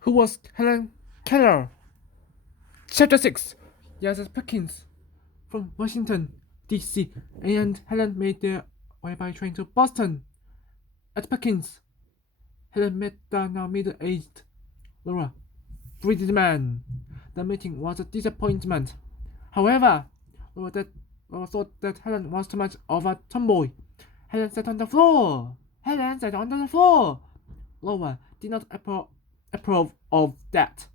Who was Helen Keller? Chapter 6. Yes, Perkins from Washington, D.C., and Helen made their way by train to Boston. At Perkins, Helen met the now middle-aged Laura, breathed man. The meeting was a disappointment. However, Laura thought that Helen was too much of a tomboy. Helen sat on the floor. Helen sat on the floor. Laura did not approve of that.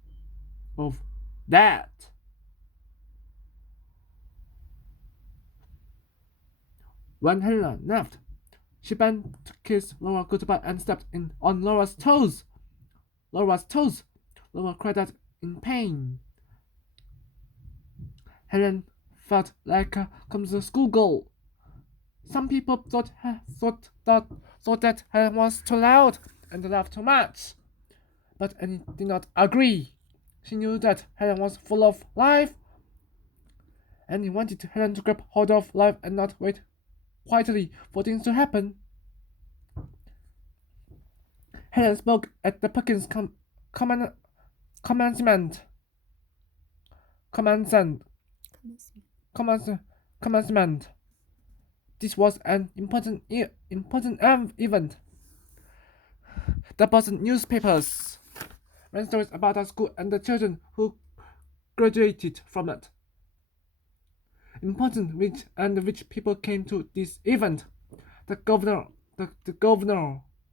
Of that. When Helen left, she bent to kiss Laura goodbye and stepped on Laura's toes. Laura's toes. Laura cried out in pain. Helen felt like a clumsy schoolgirl. Some people thought that Helen was too loud and laughed too much, but Annie did not agree. She knew that Helen was full of life, and he wanted Helen to grab hold of life and not wait quietly for things to happen. Helen spoke at the Perkins commencement. Commencement. This was an important event. The Boston newspapers ran stories about the school and the children who graduated from it. Important rich people came to this event. The governor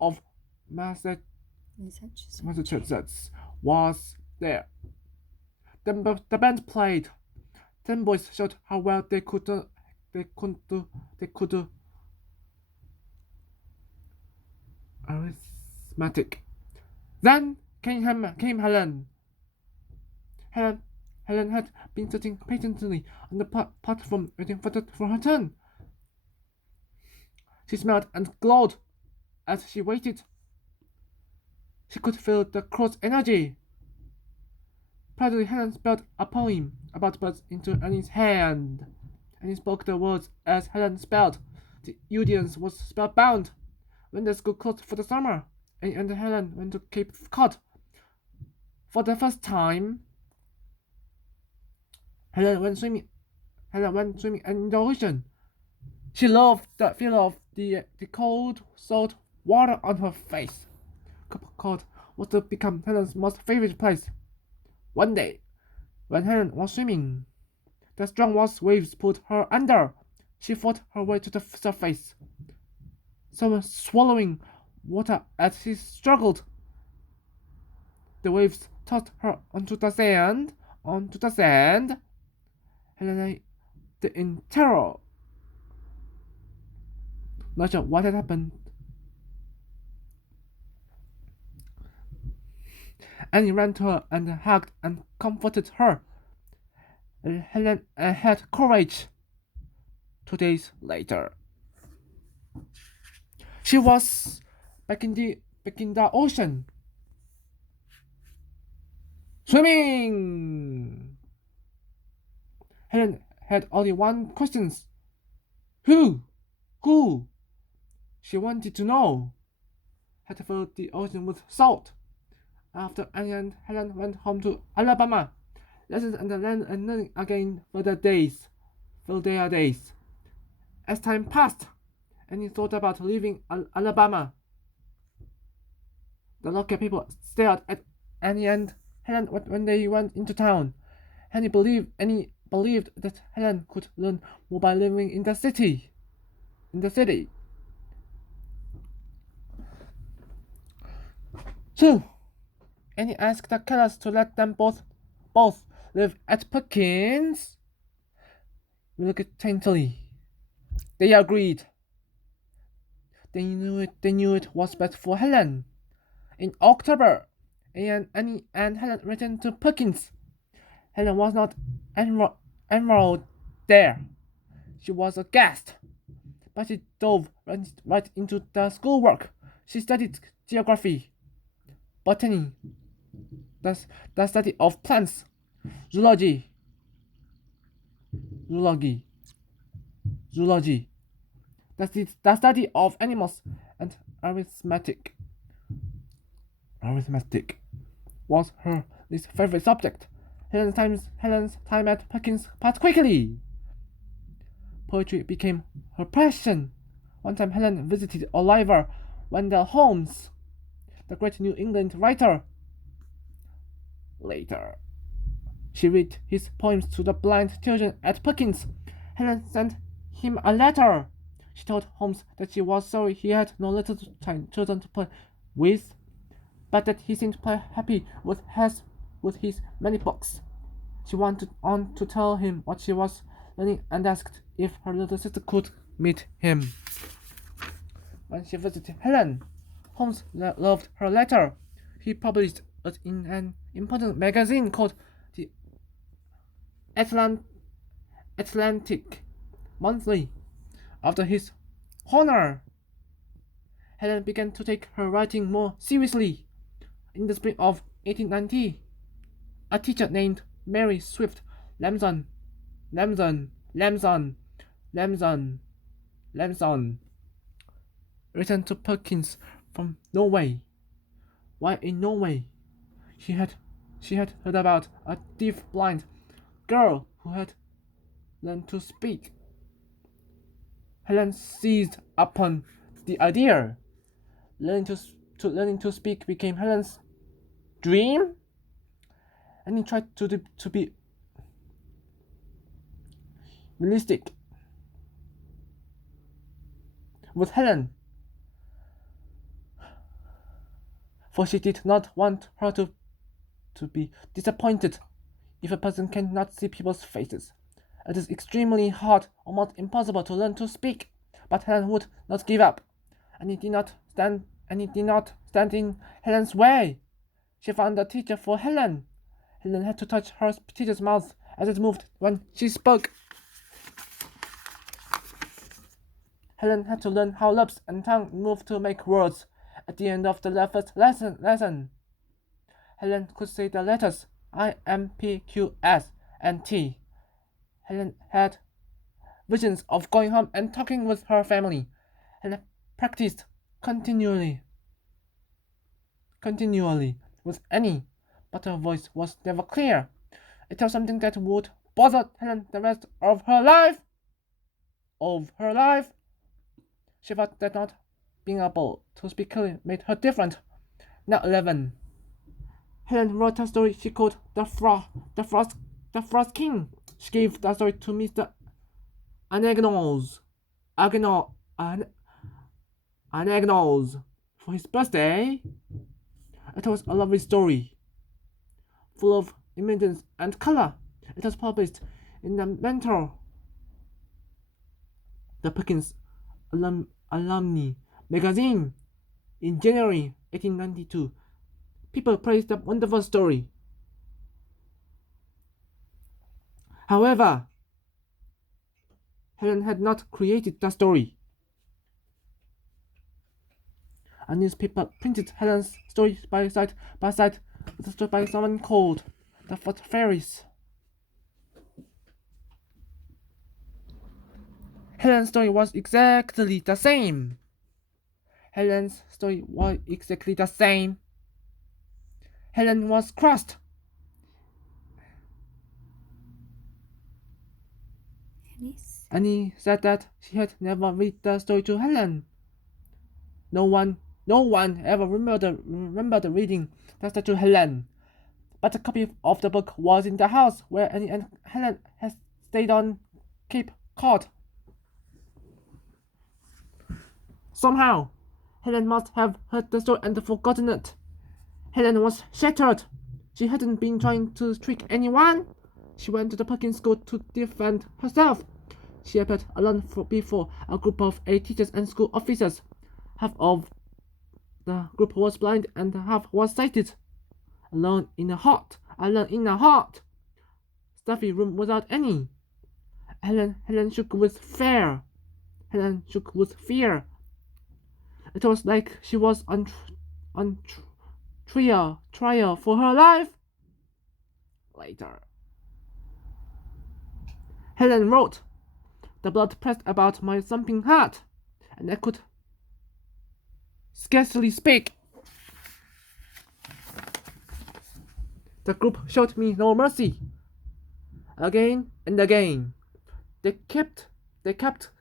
of Massachusetts was there. The band played. 10 boys showed how well they could arithmetic. Then came Helen. Helen had been sitting patiently on the platform waiting for her turn. She smiled and glowed as she waited. She could feel the crowd's energy. Proudly, Helen spelled a poem about birds into Annie's hand. Annie spoke the words as Helen spelled. The audience was spellbound. When the school closed for the summer, Annie and Helen went to Cape Cod. For the first time, Helen went swimming in the ocean. She loved the feel of the cold, salt water on her face. Cape Cod was to become Helen's most favorite place. One day, when Helen was swimming, the strong waves pulled her under. She fought her way to the surface, swallowing water as she struggled. The waves tossed her onto the sand. Helen lay in terror, not sure what had happened. Annie ran to her and hugged and comforted her. Helen had courage. 2 days later, she was back in the ocean, swimming. Helen had only one question. Who? She wanted to know. Had filled the ocean with salt. After Annie and Helen went home to Alabama, lessons and learning again for their days. As time passed, Annie thought about leaving Alabama. The local people stared at Annie and Helen when they went into town. Annie believed that Helen could learn more by living in the city. So, Annie asked the Kellers to let them both live at Perkins. Reluctantly, they agreed. They knew it was best for Helen. In October, Annie and Helen returned to Perkins. Helen was not enrolled there. She was a guest, but she dove right into the schoolwork. She studied geography, botany, the study of plants, zoology, the study of animals, and arithmetic. was her least favorite subject. Helen's time at Perkins passed quickly. Poetry became her passion. One time Helen visited Oliver Wendell Holmes, the great New England writer. Later, she read his poems to the blind children at Perkins. Helen sent him a letter. She told Holmes that she was sorry he had no little children to play with, but that he seemed happy with his many books. She went on to tell him what she was learning and asked if her little sister could meet him. When she visited Helen, Holmes loved her letter. He published it in an important magazine called the Atlantic Monthly. After his honor, Helen began to take her writing more seriously. In the spring of 1890, a teacher named Mary Swift Lamson returned to Perkins from Norway. While in Norway, she had heard about a deaf-blind girl who had learned to speak. Helen seized upon the idea. Learning to speak became Helen's dream, and he tried to be realistic with Helen, for she did not want her to be disappointed if a person cannot see people's faces. It is extremely hard, almost impossible to learn to speak, but Helen would not give up, and it did not stand in Helen's way. She found a teacher for Helen. Helen had to touch her teacher's mouth as it moved when she spoke. Helen had to learn how lips and tongue moved to make words. At the end of the first lesson, Helen could say the letters I, M, P, Q, S, and T. Helen had visions of going home and talking with her family. Helen practiced continually with Annie, but her voice was never clear. It was something that would bother Helen the rest of her life. She thought that not being able to speak clearly made her different. Now 11. Helen wrote a story she called The Frost King. She gave the story to Mr. Anagnos for his birthday. It was a lovely story, full of images and color. It was published in the Mentor, the Perkins Alumni magazine, in January 1892. People praised the wonderful story. However, Helen had not created the story. A newspaper printed Helen's story side by side with a story by someone called The Fort Fairies. Helen's story was exactly the same. Helen was crushed. Annie said that she had never read the story to Helen. No one ever remembered reading the story to Helen. But a copy of the book was in the house where Annie and Helen had stayed on Cape Cod. Somehow, Helen must have heard the story and forgotten it. Helen was shattered. She hadn't been trying to trick anyone. She went to the Perkins school to defend herself. She appeared alone before a group of 8 teachers and school officers. Half of the group was blind and half was sighted. Alone in a hot, stuffy room without any. Helen shook with fear. It was like she was on trial for her life. Later, Helen wrote, "The blood pressed about my thumping heart, and I could scarcely speak. The group showed me no mercy. Again and again. They kept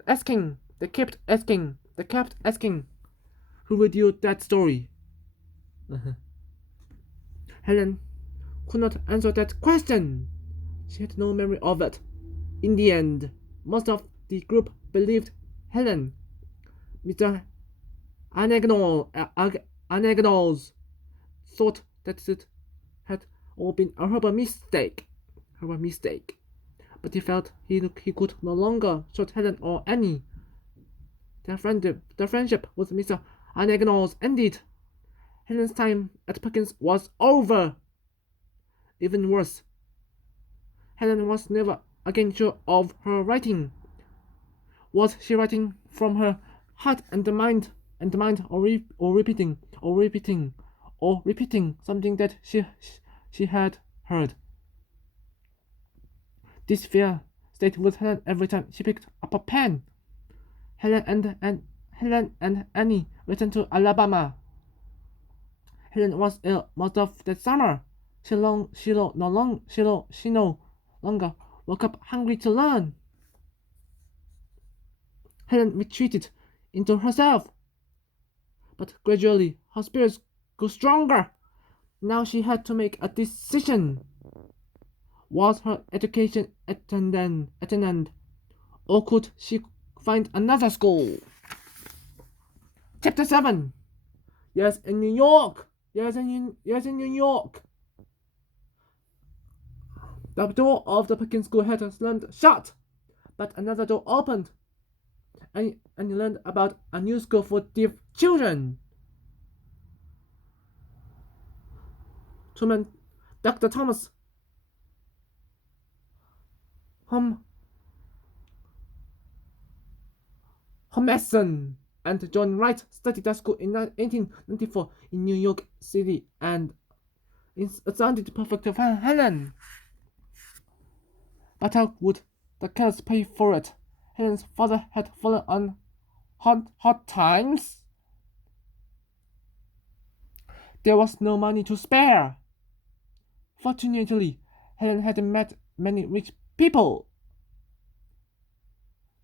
asking, who would you that story? Helen could not answer that question. She had no memory of it. In the end, most of the group believed Helen. Mr. Anagnos thought that it had all been a horrible mistake. But he felt he could no longer trust Helen or Annie. The friendship with Mr. Anagnos ended. Helen's time at Perkins was over. Even worse, Helen was never again sure of her writing. Was she writing from her heart and mind, or repeating something that she had heard? This fear stayed with Helen every time she picked up a pen. Helen and Annie returned to Alabama. Helen was ill most of that summer. She no longer woke up hungry to learn. Helen retreated into herself. But gradually her spirits grew stronger. Now she had to make a decision. Was her education at an end, or could she find another school? Chapter 7. Yes, in New York. In New York. The door of the Perkins School had slammed shut, but another door opened, and you learned about a new school for deaf children. Dr. Thomas Homerson and John Wright studied at school in 1894 in New York City, and it sounded perfect for Helen. But how would the Kellers pay for it? Helen's father had fallen on hard times. There was no money to spare. Fortunately, Helen had met many rich people,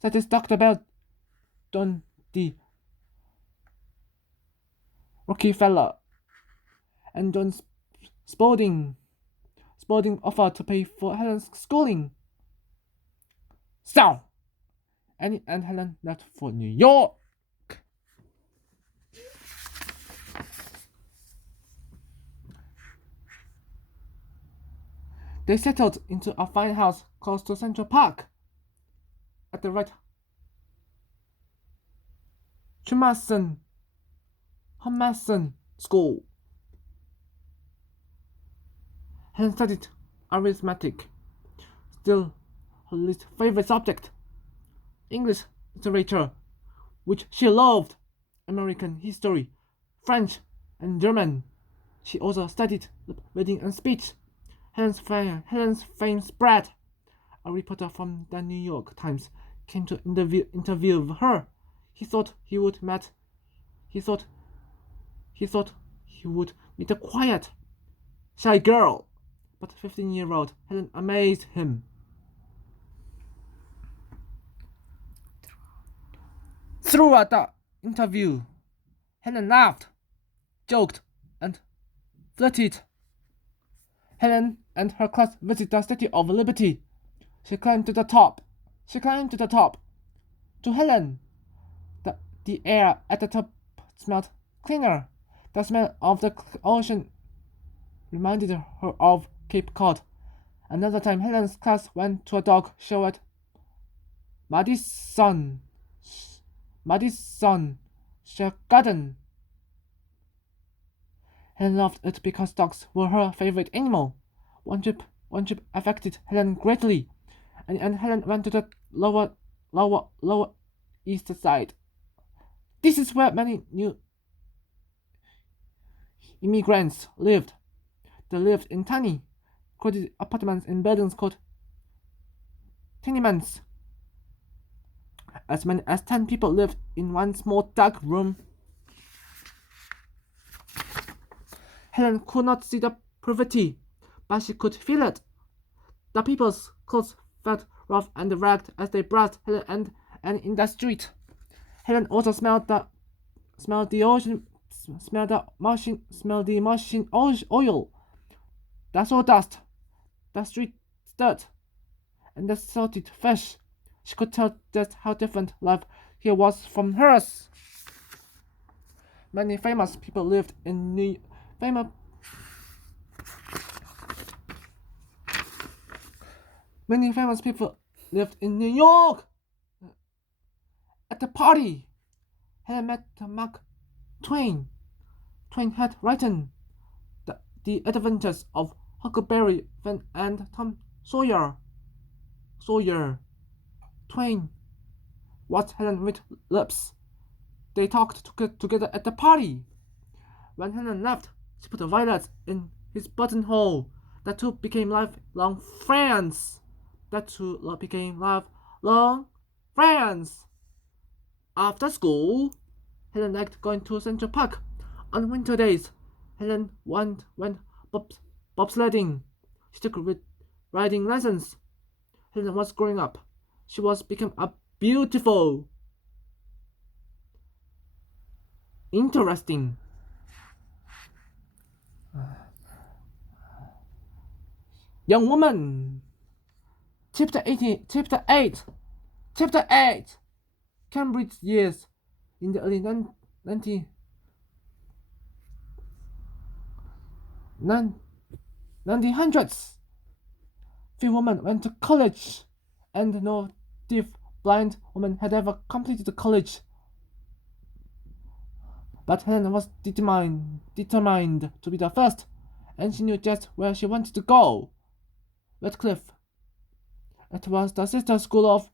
such as Dr. Belton D. Rockefeller and John Spaulding. Spaulding offered to pay for Helen's schooling. So, Annie and Helen left for New York. They settled into a fine house close to Central Park. At the right Homerson School. Helen studied arithmetic, still her least favorite subject, English literature, which she loved, American history, French, and German. She also studied reading and speech. Helen's fame spread. A reporter from the New York Times came to interview her. He thought he would meet a quiet, shy girl, but 15-year-old Helen amazed him. Throughout the interview, Helen laughed, joked, and flirted. Helen and her class visited the Statue of Liberty. She climbed to the top. To Helen, the air at the top smelled cleaner. The smell of the ocean reminded her of Cape Cod. Another time, Helen's class went to a dog show at Madison Square Garden. Helen loved it because dogs were her favorite animal. One trip affected Helen greatly, and Helen went to the lower east side. This is where many new immigrants lived. They lived in tiny, crowded apartments in buildings called tenements. As many as 10 people lived in one small dark room. Helen could not see the poverty, but she could feel it. The people's clothes felt rough and ragged as they brushed Helen and in the street. Helen also smelled the machine oil, the sawdust, the street dirt, and the salted fish. She could tell just how different life here was from hers. Many famous people lived in Many famous people lived in New York. At the party, Helen met Mark Twain. Twain had written the Adventures of Huckleberry Finn and Tom Sawyer. Twain watched Helen with lips. They talked together at the party. When Helen left, she put violets in his buttonhole. The two became lifelong friends. After school, Helen liked going to Central Park. On winter days, Helen went bobsledding. She took riding lessons. Helen was growing up. She was become a beautiful, interesting young woman. Chapter 8. Cambridge years. In the early 1900s, few women went to college, and no deaf blind woman had ever completed college. But Helen was determined to be the first, and she knew just where she wanted to go. Radcliffe. It was the sister school of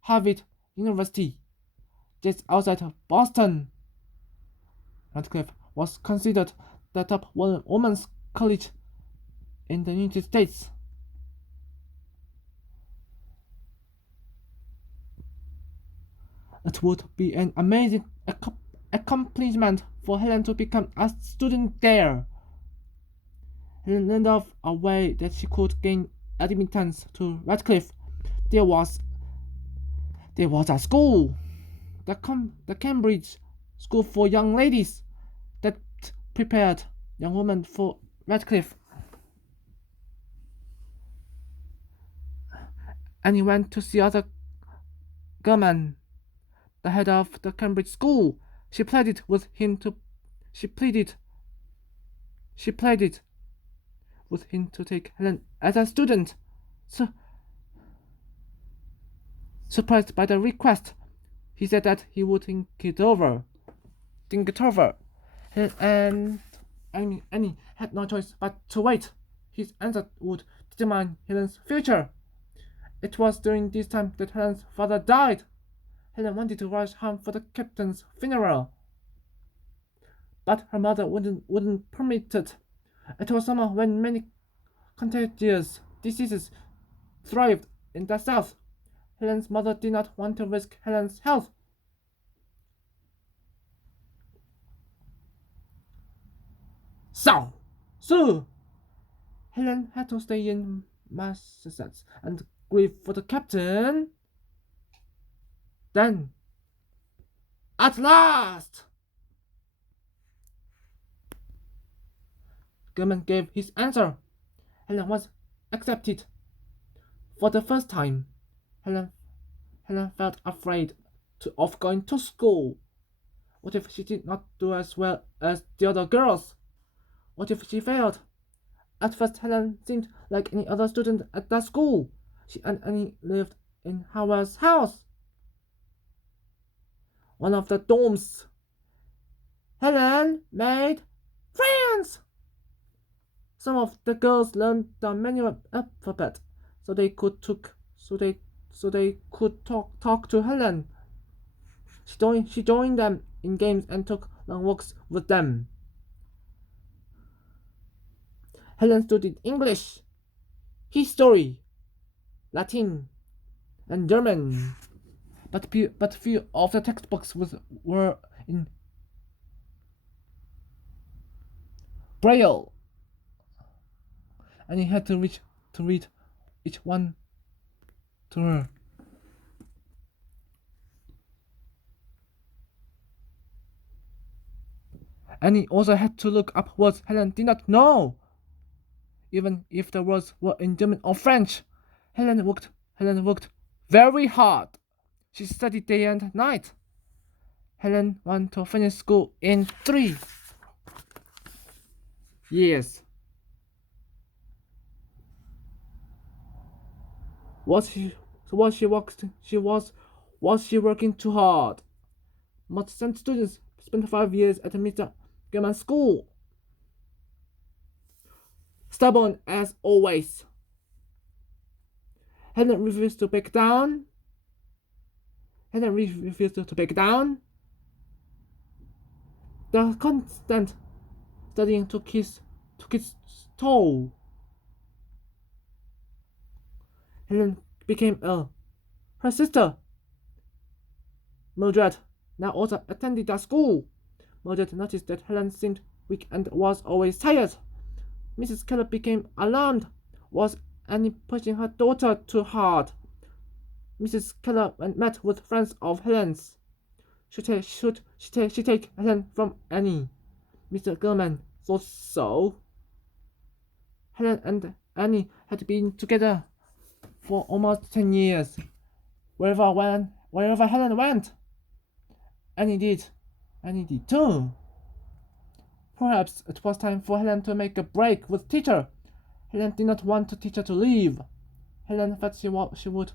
Harvard University, just outside of Boston. Radcliffe was considered the top women's college in the United States. It would be an amazing accomplishment for Helen to become a student there. Helen learned of a way that she could gain admittance to Radcliffe. There was a school, the Cambridge School for Young Ladies, that prepared young women for Radcliffe. And he went to see Arthur Gorman, the head of the Cambridge School. She pleaded with him to take Helen as a student. Surprised by the request, he said that he would think it over. And Annie had no choice but to wait. His answer would determine Helen's future. It was during this time that Helen's father died. Helen wanted to rush home for the captain's funeral, but her mother wouldn't permit it. It was summer when many contagious diseases thrived in the South. Helen's mother did not want to risk Helen's health. So Helen had to stay in Massachusetts and grieve for the captain. Then, at last, Gorman gave his answer. Helen was accepted. For the first time, Helen felt afraid of going to school. What if she did not do as well as the other girls? What if she failed? At first, Helen seemed like any other student at that school. She and Annie lived in Howard's house, one of the dorms. Helen made friends. Some of the girls learned the manual alphabet, so they could talk to Helen. She joined them in games and took long walks with them. Helen studied English, history, Latin, and German, but few of the textbooks were in Braille, and he had to read each one to her. And he also had to look up words Helen did not know, even if the words were in German or French. Helen worked very hard. She studied day and night. Helen wanted to finish school in 3 years. Was she working too hard? Most students spent 5 years at Mr. German's school. Stubborn as always. Helen refused to back down. The constant studying took its toll. Helen became ill. Her sister, Mildred, now also attended that school. Mildred noticed that Helen seemed weak and was always tired. Mrs. Keller became alarmed. Was Annie pushing her daughter too hard? Mrs. Keller met with friends of Helen's. Should she take Helen from Annie? Mr. German thought so. Helen and Annie had been together for almost 10 years. Wherever Helen went, Annie did too. Perhaps it was time for Helen to make a break with teacher. Helen did not want the teacher to leave. Helen thought she would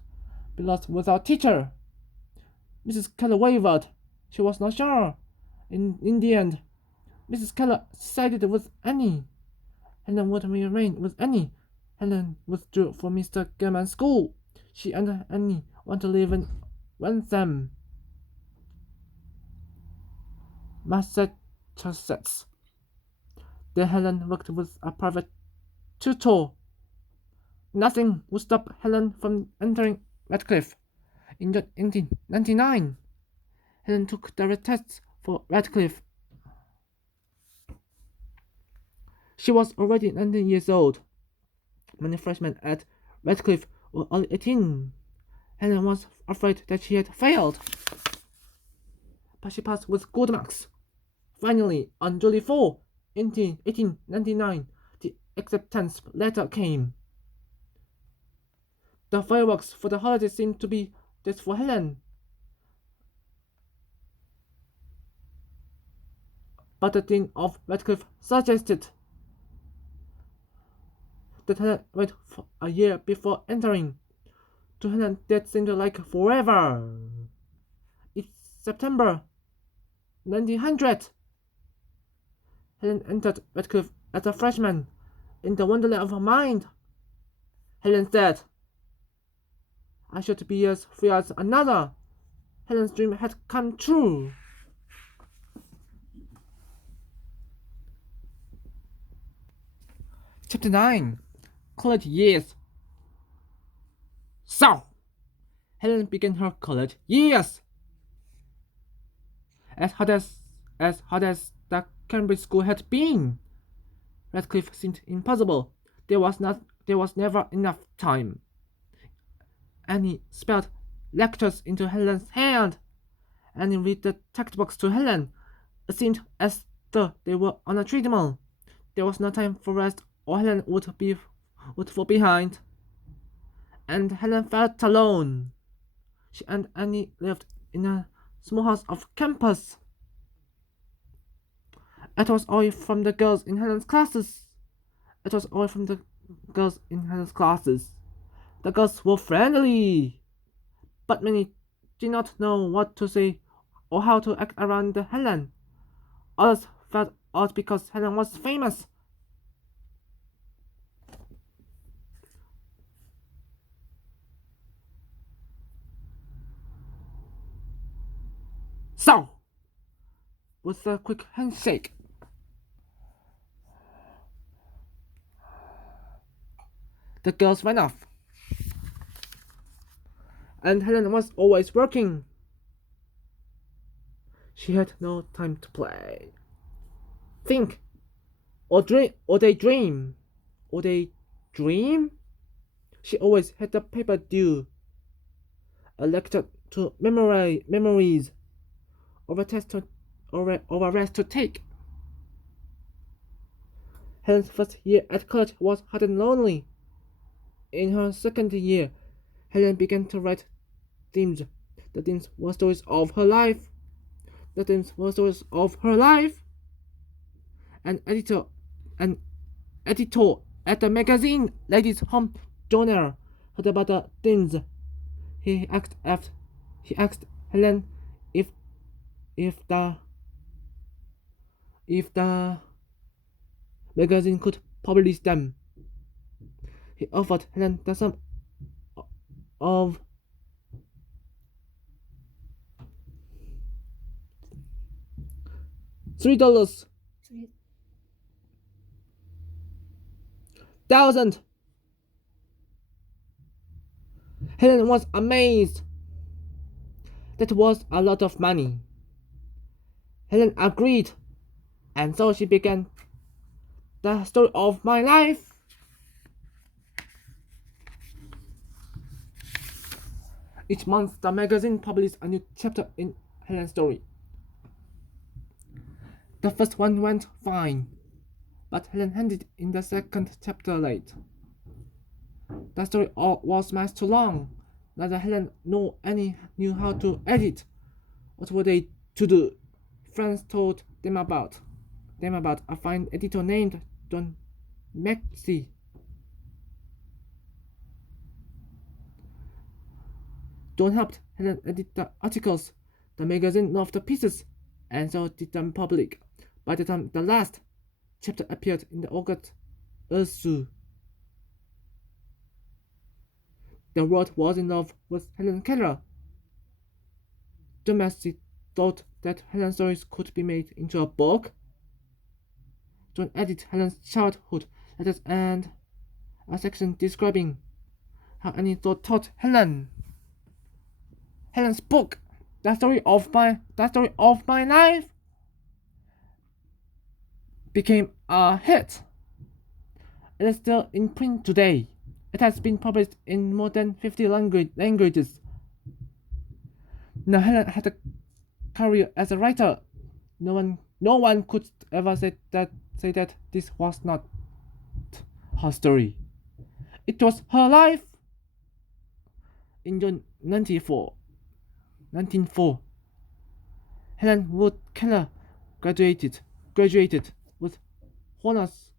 be lost without teacher. Mrs. Keller wavered. She was not sure. In the end, Mrs. Keller sided with Annie. Helen would remain with Annie. Helen withdrew from Mr. German's school. She and Annie want to live in Wentham, Massachusetts. There Helen worked with a private tutor. Nothing would stop Helen from entering Radcliffe. In 1899, Helen took direct tests for Radcliffe. She was already 19 years old. Many freshmen at Radcliffe were only 18. Helen was afraid that she had failed, but she passed with good marks. Finally, on July 4, 1899, the acceptance letter came. The fireworks for the holiday seemed to be just for Helen. But the Dean of Radcliffe suggested that Helen wait for a year before entering. To Helen, that seemed like forever. It's September 1900. Helen entered Radcliffe as a freshman in the wonderland of her mind. Helen said, I should be as free as another. Helen's dream had come true. Chapter 9. College Years. So, Helen began her college years. As hard as the Cambridge school had been, Radcliffe seemed impossible. There was never enough time. Annie spelled lectures into Helen's hand. Annie read the textbooks to Helen. It seemed as though they were on a treadmill. There was no time for rest, or Helen would fall behind. And Helen felt alone. She and Annie lived in a small house off campus. It was away from the girls in Helen's classes. The girls were friendly, but many did not know what to say or how to act around Helen. Others felt odd because Helen was famous. So, with a quick handshake, the girls went off. And Helen was always working. She had no time to play, think, or daydream, or dream? She always had the paper due, a lecture to memories, or a test to, or a rest to take. Helen's first year at college was hard and lonely. In her second year, Helen began to write themes. The themes were stories of her life. The themes were stories of her life. An editor, an editor at the magazine Ladies' Home Journal heard about the themes. He asked Helen if if the if the magazine could publish them. He offered Helen the sum of $3,000. Helen was amazed. That was a lot of money. Helen agreed, and so she began the story of my life. Each month, the magazine published a new chapter in Helen's story. The first one went fine, but Helen handed in the second chapter late. The story was much too long. Neither Helen nor Annie knew how to edit. What were they to do? Friends told them about a fine editor named John Maxey. John helped Helen edit the articles. The magazine loved the pieces, and so did them public. By the time the last chapter appeared in the August issue, the world was in love with Helen Keller. John Maxey thought that Helen's stories could be made into a book. John added Helen's childhood letters and a section describing how Annie taught Helen's book, the story of my life, became a hit. It is still in print today. It has been published in more than 50 languages. Now Helen had a career as a writer. No one could ever say that this was not her story. It was her life. In June 1904, Helen Wood Keller graduated with honors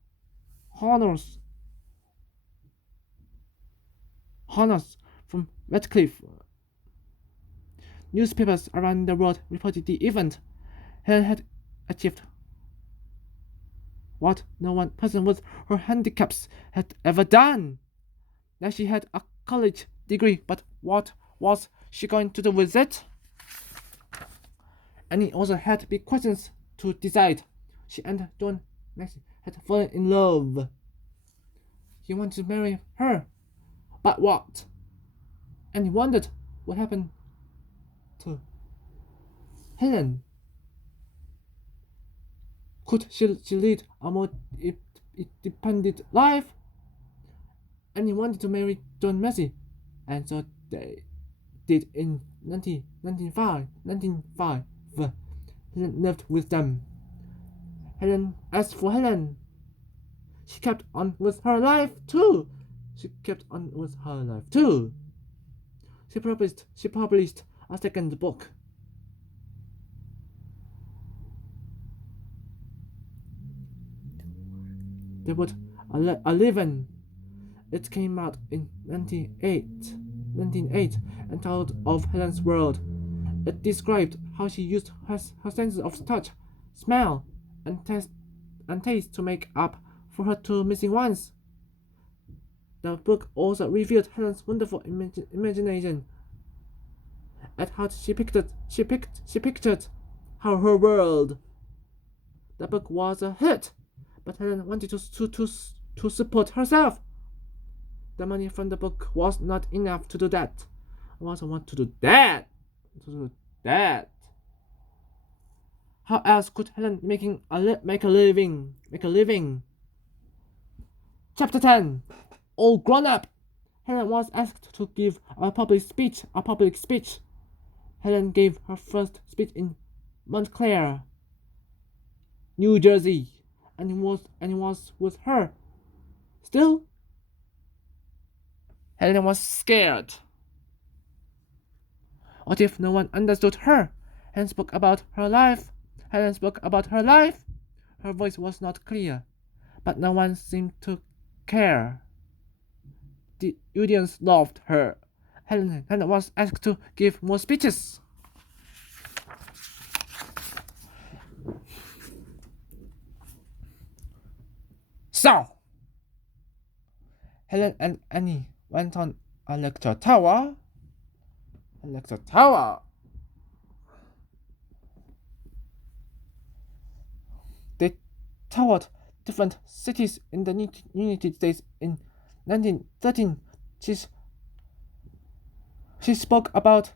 from Radcliffe. Newspapers around the world reported the event. Helen had achieved what no one person with her handicaps had ever done. Now she had a college degree, but what was she going to do with it? Annie also had big questions to decide. She and John Maxey had fallen in love. He wanted to marry her. But what? Annie wondered what happened to Helen. Could she lead a more independent life? Annie wanted to marry John Maxey, and so they did in 1905. Helen lived with them. As for Helen, she kept on with her life too. She published a second book. They would 11. It came out in 1908 and told of Helen's world. It described how she used her senses of touch, smell, and taste to make up for her two missing ones. The book also revealed Helen's wonderful imagination at how she pictured how her world. The book was a hit, but Helen wanted to support herself. The money from the book was not enough to do that. I also want to do that. How else could Helen make a living? Chapter 10. all grown up. Helen was asked to give a public speech. Helen gave her first speech in Montclair, New Jersey, and it was with her. Still, Helen was scared. What if no one understood her? Helen spoke about her life. Her voice was not clear, but no one seemed to care. The audience loved her. Helen was asked to give more speeches. So, Helen and Annie went on a lecture tower. They toured different cities in the United States. In 1913, she spoke about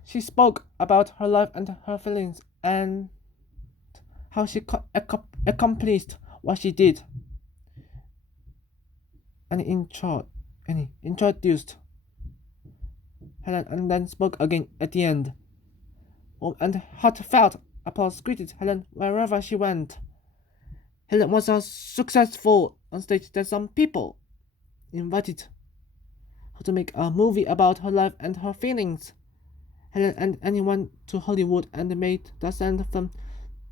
her life and her feelings and how she accomplished what she did. And introduced Helen and then spoke again at the end. And heartfelt applause greeted Helen wherever she went. Helen was so successful on stage that some people invited her to make a movie about her life and her feelings. Helen and Annie went to Hollywood and made the silent film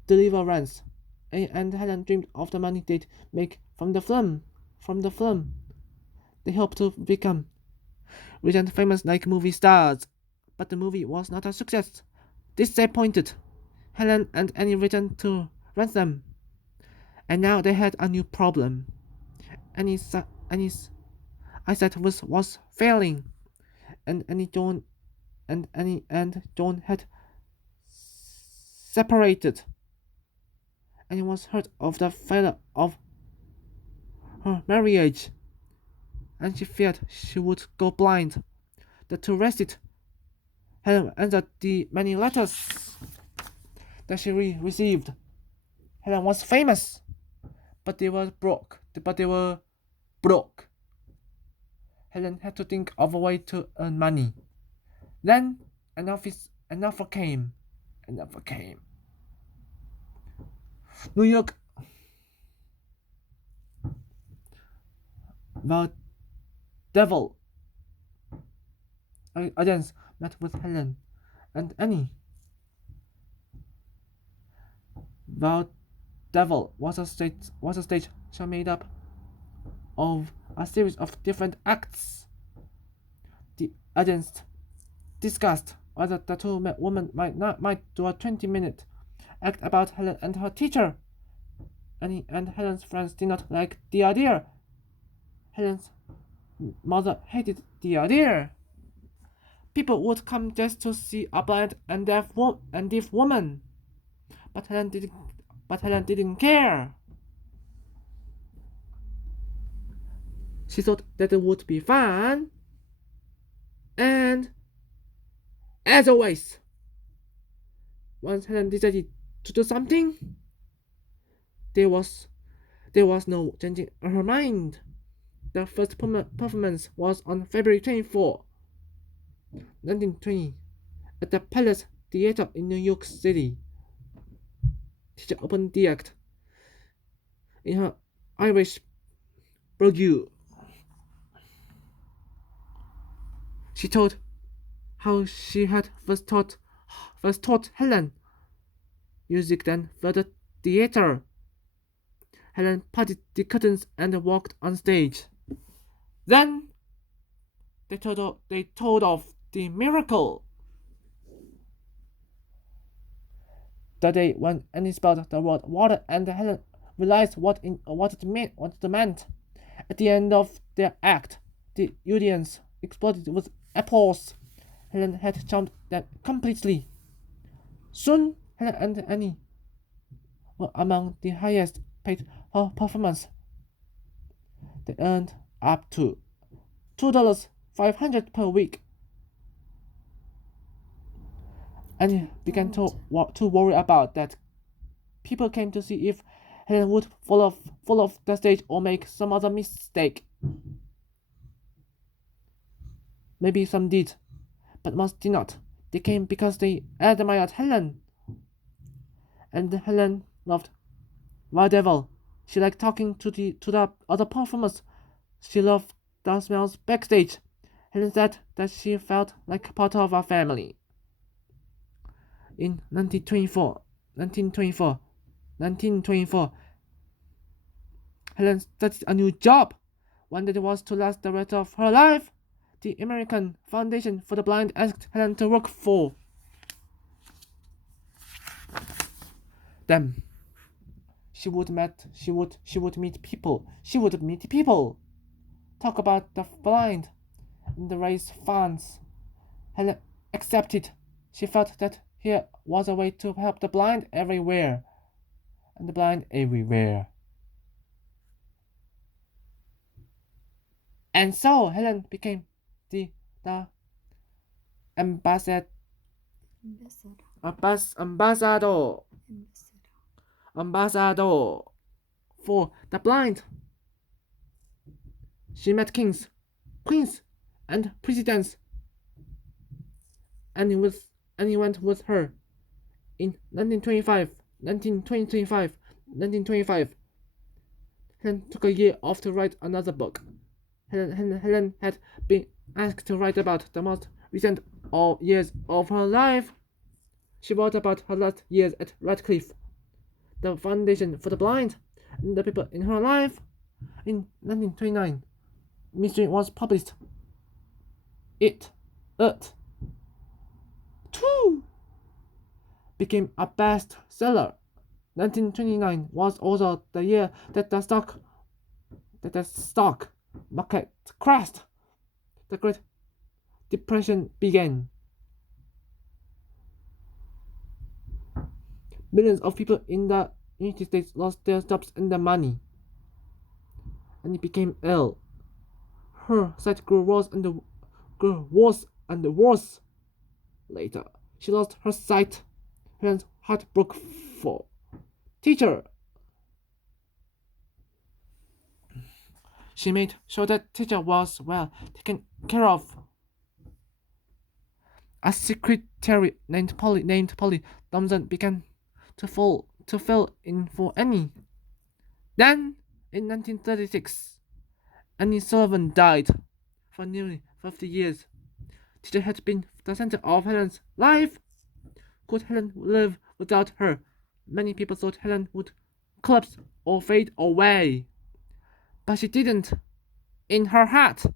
Deliverance. And Helen dreamed of the money they'd make from the film. They hoped to become rich and famous like movie stars, but the movie was not a success. Disappointed, Helen and Annie returned to Ransom, and now they had a new problem. Annie's eyesight was failing, and Annie and John had separated. Annie was hurt of the failure of her marriage, and she feared she would go blind. The two rested. Helen answered the many letters that she received. Helen was famous, but they were broke. Helen had to think of a way to earn money. Then an offer came. New York. The devil agents met with Helen and Annie. The devil was a stage show made up of a series of different acts. The agents discussed whether the two women might do a 20-minute act about Helen and her teacher. Annie and Helen's friends did not like the idea. Helen's mother hated the idea. People would come just to see a blind and deaf woman, but Helen didn't care. She thought that it would be fun, and as always, once Helen decided to do something, there was no changing her mind. The first performance was on February 24, 1920, at the Palace Theatre in New York City. Teacher opened the act in her Irish brogue. She told how she had first taught Helen music, then further theater. Helen parted the curtains and walked on stage. Then they told of the miracle. The day when Annie spelled the word water and Helen realized what it meant. At the end of their act, the audience exploded with applause. Helen had charmed them completely. Soon, Helen and Annie were among the highest paid performers. They earned up to $2,500 per week. Annie began to worry about that. People came to see if Helen would fall off the stage or make some other mistake. Maybe some did, but most did not. They came because they admired Helen, and Helen loved Daredevil. She liked talking to the other performers. She loved the smells backstage. Helen said that she felt like part of our family. In 1924, Helen started a new job, one that was to last the rest of her life. The American Foundation for the Blind asked Helen to work for them. She would meet people. She would meet people. Talk about the blind and raise funds. Helen accepted. She felt that here was a way to help the blind everywhere. And the blind everywhere. And so Helen became the ambassador for the blind. She met kings, queens, and presidents, and he went with her. In 1925, Helen took a year off to write another book. Helen had been asked to write about the most recent years of her life. She wrote about her last years at Radcliffe, the Foundation for the Blind, and the people in her life. In 1929, Mystery was published. It too became a bestseller. 1929 was also the year that the stock market crashed. The Great Depression began. Millions of people in the United States lost their jobs and their money, and he became ill. Her sight grew worse and worse. Later, she lost her sight. Helen's heart broke for teacher. She made sure that teacher was well taken care of. A secretary named Polly Thompson began to fill in for Annie. Then, in 1936, Annie Sullivan died. For nearly 50 years, teacher had been the center of Helen's life. Could Helen live without her? Many people thought Helen would collapse or fade away. But she didn't. In her heart,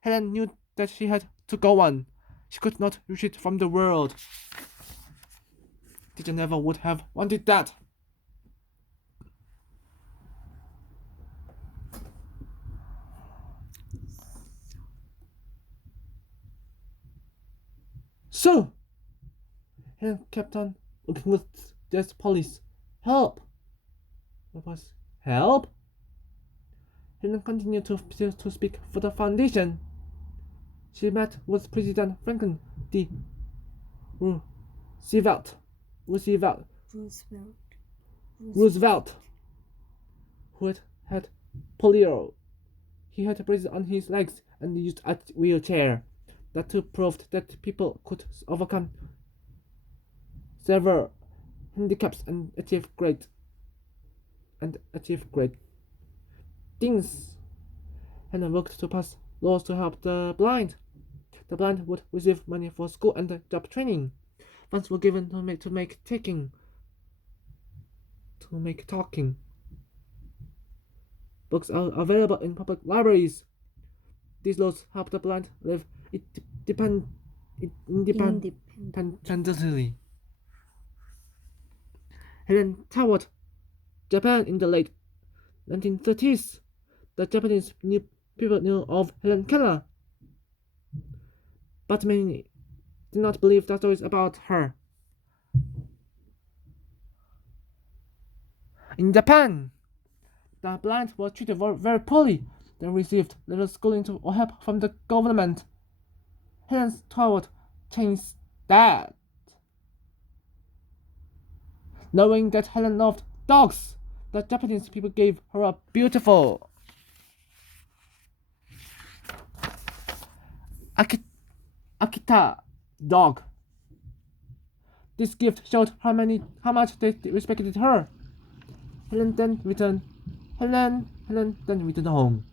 Helen knew that she had to go on. She could not retreat from the world. Teacher never would have wanted that. So, Helen kept on looking with this police. Help! What was help? Helen continued to speak for the foundation. She met with President Franklin D. Roosevelt, who had polio. He had braces on his legs and used a wheelchair. That too proved that people could overcome severe handicaps and achieve great things. And worked to pass laws to help the blind. The blind would receive money for school and job training. Funds were given to make talking. Books are available in public libraries. These laws help the blind live independently. Helen toured Japan in the late 1930s. The Japanese people knew of Helen Keller, but many did not believe the stories about her. In Japan, the blind were treated very poorly. They received little schooling or help from the government. Helen's tour changed that. Knowing that Helen loved dogs, the Japanese people gave her a beautiful Akita dog. This gift showed how much they respected her. Helen then returned home.